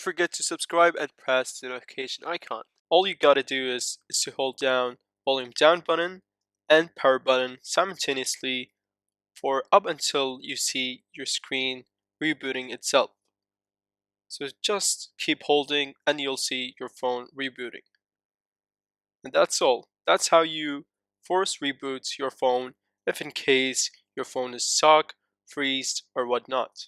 Don't forget to subscribe and press the notification icon. All you gotta do is to hold down volume down button and power button simultaneously for up until you see your screen rebooting itself. So just keep holding and you'll see your phone rebooting. And that's all. That's how you force reboot your phone if in case your phone is stuck, freezed, or whatnot.